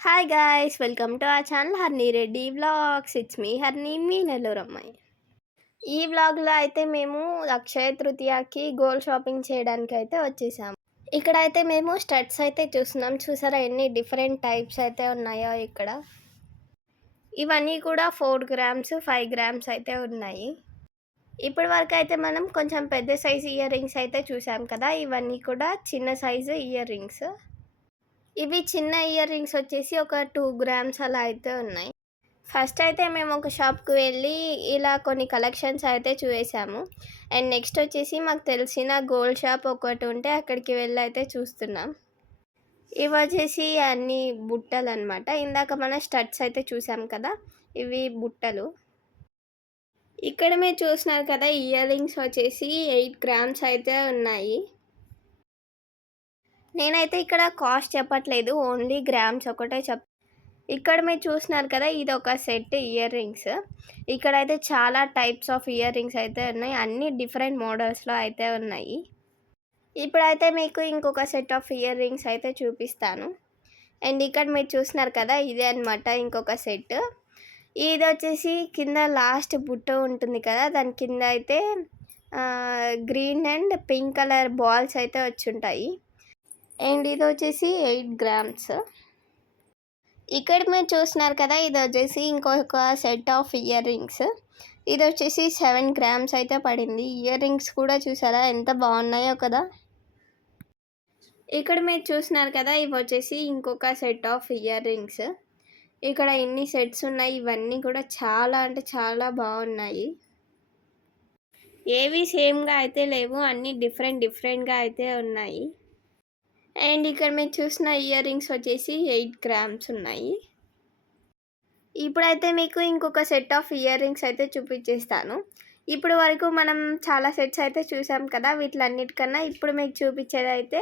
Hi guys welcome to ఆ channel Harni Reddy vlogs it's me Harni మీ నెల్లూరు అమ్మాయి. ఈ వ్లాగ్లో అయితే మేము అక్షయ తృతీయకి గోల్డ్ షాపింగ్ చేయడానికి అయితే వచ్చేసాము. ఇక్కడ అయితే మేము స్టడ్స్ అయితే చూస్తున్నాం. చూసారా ఎన్ని డిఫరెంట్ టైప్స్ అయితే ఉన్నాయో ఇక్కడ. ఇవన్నీ కూడా ఫోర్ గ్రామ్స్ ఫైవ్ గ్రామ్స్ అయితే ఉన్నాయి. ఇప్పటి వరకు అయితే మనం కొంచెం పెద్ద సైజు ఇయర్ రింగ్స్ అయితే చూసాం కదా. ఇవన్నీ కూడా చిన్న సైజు ఇయర్ రింగ్స్ ఇవి చిన్న ఇయర్ రింగ్స్ వచ్చేసి ఒక టూ గ్రామ్స్ అలా అయితే ఉన్నాయి. ఫస్ట్ అయితే మేము ఒక షాప్కి వెళ్ళి ఇలా కొన్ని కలెక్షన్స్ అయితే చూసాము అండ్ నెక్స్ట్ వచ్చేసి మాకు తెలిసిన గోల్డ్ షాప్ ఒకటి ఉంటే అక్కడికి వెళ్ళి అయితే చూస్తున్నాం. ఇవి వచ్చేసి అన్ని బుట్టలు అనమాట ఇందాక మన స్టడ్స్ అయితే చూసాం కదా ఇవి బుట్టలు. ఇక్కడ మీరు చూసినారు కదా ఇయర్ రింగ్స్ వచ్చేసి ఎయిట్ గ్రామ్స్ అయితే ఉన్నాయి. నేనైతే ఇక్కడ కాస్ట్ చెప్పట్లేదు ఓన్లీ గ్రామ్స్ ఒకటే చెప్. ఇక్కడ మీరు చూసినారు కదా ఇది ఒక సెట్ ఇయర్ రింగ్స్. ఇక్కడైతే చాలా టైప్స్ ఆఫ్ ఇయర్ రింగ్స్ అయితే ఉన్నాయి అన్ని డిఫరెంట్ మోడల్స్లో అయితే ఉన్నాయి. ఇప్పుడైతే మీకు ఇంకొక సెట్ ఆఫ్ ఇయర్ రింగ్స్ అయితే చూపిస్తాను. అండ్ ఇక్కడ మీరు చూసినారు కదా ఇదే అనమాట ఇంకొక సెట్. ఇది వచ్చేసి కింద లాస్ట్ బుట్ట ఉంటుంది కదా దాని కింద అయితే green and pink colour balls అయితే వచ్చి ఉంటాయి. అండ్ ఇది వచ్చేసి ఎయిట్ గ్రామ్స్. ఇక్కడ మీరు చూస్తున్నారు కదా ఇది వచ్చేసి ఇంకొక సెట్ ఆఫ్ ఇయర్ రింగ్స్. ఇది వచ్చేసి సెవెన్ గ్రామ్స్ అయితే పడింది. ఇయర్ రింగ్స్ కూడా చూసారా ఎంత బాగున్నాయో కదా. ఇక్కడ మీరు చూస్తున్నారు కదా ఇవి వచ్చేసి ఇంకొక సెట్ ఆఫ్ ఇయర్ రింగ్స్. ఇక్కడ ఎన్ని సెట్స్ ఉన్నాయి ఇవన్నీ కూడా చాలా అంటే చాలా బాగున్నాయి. ఏవి సేమ్గా అయితే లేవు అన్నీ డిఫరెంట్ డిఫరెంట్గా అయితే ఉన్నాయి. అండ్ ఇక్కడ మీరు చూసిన ఇయర్ రింగ్స్ వచ్చేసి ఎయిట్ గ్రామ్స్ ఉన్నాయి. ఇప్పుడైతే మీకు ఇంకొక సెట్ ఆఫ్ ఇయర్ రింగ్స్ అయితే చూపించేస్తాను ఇప్పుడు వరకు మనం చాలా సెట్స్ అయితే చూసాం కదా వీటిలన్నిటికన్నా ఇప్పుడు మీకు చూపించేది అయితే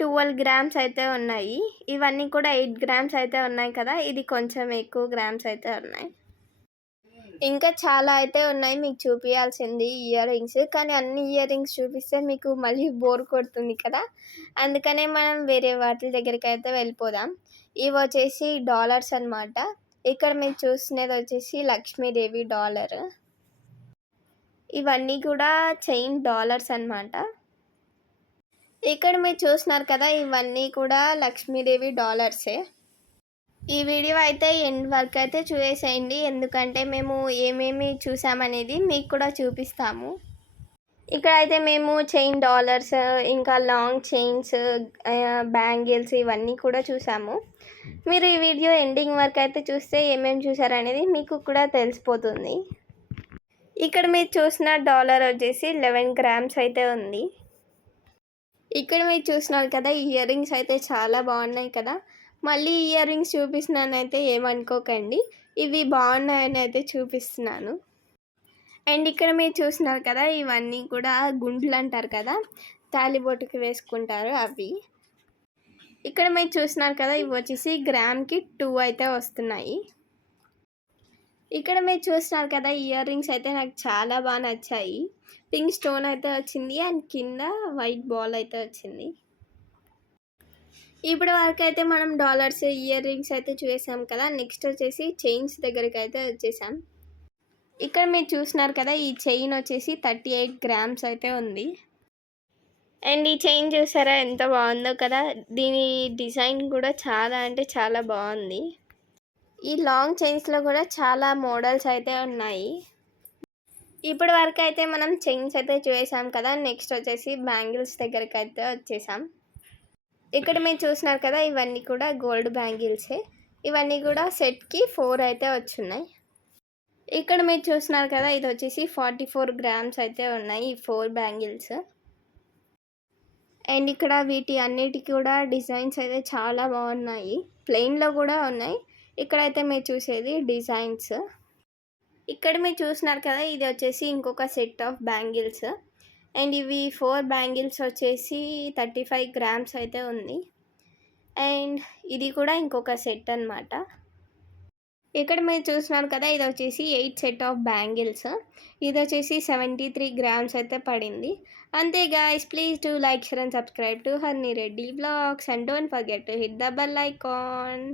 ట్వెల్వ్ గ్రామ్స్ అయితే ఉన్నాయి. ఇవన్నీ కూడా ఎయిట్ గ్రామ్స్ అయితే ఉన్నాయి కదా ఇది కొంచెం ఎక్కువ గ్రామ్స్ అయితే ఉన్నాయి. ఇంకా చాలా అయితే ఉన్నాయి. మీకు చూపించాల్సింది ఇయర్ రింగ్స్ కానీ అన్ని ఇయర్ రింగ్స్ చూపిస్తే మీకు మళ్ళీ బోర్ కొడుతుంది కదా. అందుకనే మనం వేరే వాటి దగ్గరికి అయితే వెళ్ళిపోదాం. ఇవి వచ్చేసి డాలర్స్ అనమాట ఇక్కడ మీరు చూసినది వచ్చేసి లక్ష్మీదేవి డాలర్. ఇవన్నీ కూడా చైన్ డాలర్స్ అనమాట ఇక్కడ మీరు చూస్తున్నారు కదా ఇవన్నీ కూడా లక్ష్మీదేవి డాలర్సే. ఈ వీడియో అయితే ఎండ్ వర్క్ అయితే చూసేసేయండి. ఎందుకంటే మేము ఏమేమి చూసామనేది మీకు కూడా చూపిస్తాము. ఇక్కడ అయితే మేము చైన్ డాలర్స్ ఇంకా లాంగ్ చైన్స్ బ్యాంగిల్స్ ఇవన్నీ కూడా చూసాము. మీరు ఈ వీడియో ఎండింగ్ వర్క్ అయితే చూస్తే ఏమేమి చూసారనేది మీకు కూడా తెలిసిపోతుంది. ఇక్కడ మీరు చూసిన డాలర్ వచ్చేసి లెవెన్ గ్రామ్స్ అయితే ఉంది. ఇక్కడ మీరు చూసినారు కదా ఇయర్ రింగ్స్ అయితే చాలా బాగున్నాయి కదా. మళ్ళీ ఇయర్ రింగ్స్ చూపిస్తున్నానైతే ఏమనుకోకండి. ఇవి బాగున్నాయని అయితే చూపిస్తున్నాను. అండ్ ఇక్కడ మీరు చూసినారు కదా ఇవన్నీ కూడా గుండ్లు అంటారు కదా తాలిబొట్టుకి వేసుకుంటారు అవి. ఇక్కడ మీరు చూసినారు కదా ఇవి వచ్చేసి గ్రామ్కి టూ అయితే వస్తున్నాయి. ఇక్కడ మీరు చూస్తున్నారు కదా ఇయర్ రింగ్స్ అయితే నాకు చాలా బాగా నచ్చాయి. పింక్ స్టోన్ అయితే వచ్చింది అండ్ కింద వైట్ బాల్ అయితే వచ్చింది. ఇప్పటి వరకు అయితే మనం డాలర్స్ ఇయర్ రింగ్స్ అయితే చూసాం కదా. నెక్స్ట్ వచ్చేసి చైన్స్ దగ్గరికి అయితే వచ్చేసాం. ఇక్కడ మీరు చూసినారు కదా ఈ చైన్ వచ్చేసి థర్టీ ఎయిట్ గ్రామ్స్ అయితే ఉంది. అండ్ ఈ చైన్ చూసారా ఎంత బాగుందో కదా. దీని డిజైన్ కూడా చాలా అంటే చాలా బాగుంది. ఈ లాంగ్ చైన్స్లో కూడా చాలా మోడల్స్ అయితే ఉన్నాయి. ఇప్పటి వరకు అయితే మనం చైన్స్ అయితే చూసాం కదా. నెక్స్ట్ వచ్చేసి బ్యాంగిల్స్ దగ్గరికి అయితే వచ్చేసాం. ఇక్కడ మేము చూసినారు కదా ఇవన్నీ కూడా గోల్డ్ బ్యాంగిల్సే ఇవన్నీ కూడా సెట్కి ఫోర్ అయితే వచ్చున్నాయి. ఇక్కడ మీరు చూసినారు కదా ఇది వచ్చేసి ఫార్టీ ఫోర్ గ్రామ్స్ అయితే ఉన్నాయి ఈ ఫోర్ బ్యాంగిల్స్ అండ్ ఇక్కడ వీటి అన్నిటికీ కూడా డిజైన్స్ అయితే చాలా బాగున్నాయి. ప్లెయిన్లో కూడా ఉన్నాయి. ఇక్కడైతే మీరు చూసేది డిజైన్స్ ఇక్కడ మీరు చూసినారు కదా ఇది వచ్చేసి ఇంకొక సెట్ ఆఫ్ బ్యాంగిల్స్ అండ్ ఇవి ఫోర్ బ్యాంగిల్స్ వచ్చేసి థర్టీ ఫైవ్ గ్రామ్స్ అయితే ఉంది. అండ్ ఇది కూడా ఇంకొక సెట్ అనమాట ఇక్కడ మీరు చూస్తున్నారు కదా ఇది వచ్చేసి ఎయిట్ సెట్ ఆఫ్ బ్యాంగిల్స్. ఇది వచ్చేసి సెవెంటీ త్రీ గ్రామ్స్ అయితే పడింది. అంతే guys please to like share and subscribe to Harni Reddy blogs and don't forget to hit the bell icon